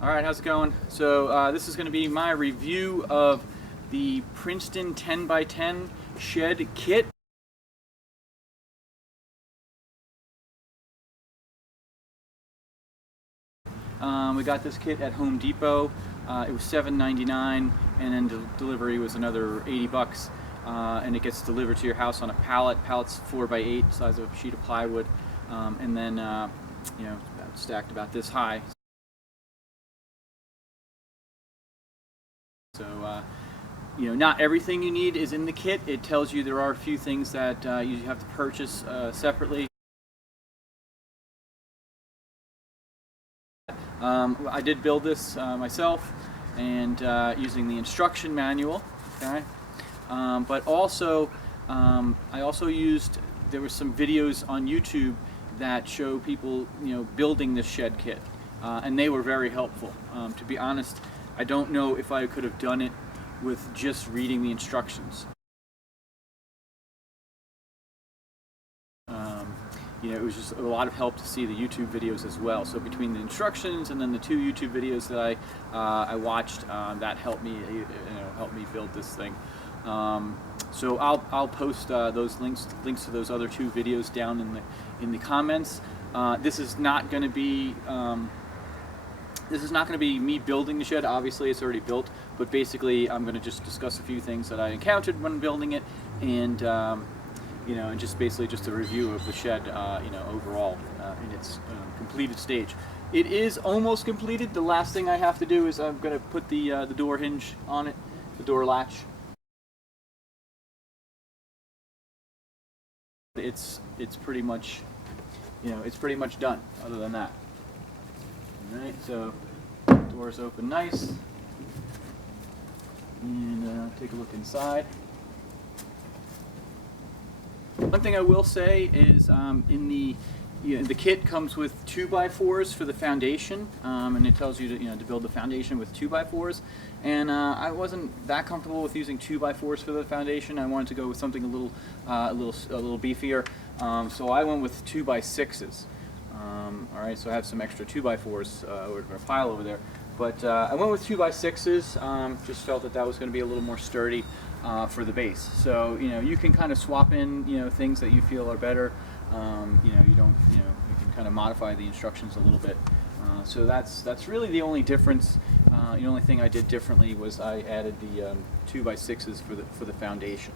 Alright, how's it going? So this is going to be my review of the Princeton 10x10 shed kit. We got this kit at Home Depot. It was $7.99 and then delivery was another 80 bucks. And it gets delivered to your house on a pallet. Pallet's 4x8, size of a sheet of plywood, and then stacked about this high. So, not everything you need is in the kit. It tells you there are a few things that you have to purchase separately. I did build this myself and using the instruction manual. Okay, but also I also used. There were some videos on YouTube that show people building this shed kit, and they were very helpful. To be honest, I don't know if I could have done it with just reading the instructions. It was just a lot of help to see the YouTube videos as well. So between the instructions and then the 2 YouTube videos that I watched, that helped me build this thing. So I'll post those links to those other 2 videos down in the comments. This is not going to be me building the shed. Obviously, it's already built, but basically, I'm going to just discuss a few things that I encountered when building it, and and just basically just a review of the shed, overall in its completed stage. It is almost completed. The last thing I have to do is I'm going to put the door hinge on it, the door latch. It's pretty much, it's pretty much done. Other than that. Alright, so doors open nice, and take a look inside. One thing I will say is the kit comes with 2x4s for the foundation, and it tells you to build the foundation with 2x4s. And I wasn't that comfortable with using 2x4s for the foundation. I wanted to go with something a little beefier, so I went with 2x6s. Alright, so I have some extra 2x4s over a pile over there. But I went with 2x6s, just felt that was going to be a little more sturdy for the base. So, you can kind of swap in, things that you feel are better. You can kind of modify the instructions a little bit. So that's really the only difference. The only thing I did differently was I added the 2x6s for the foundation.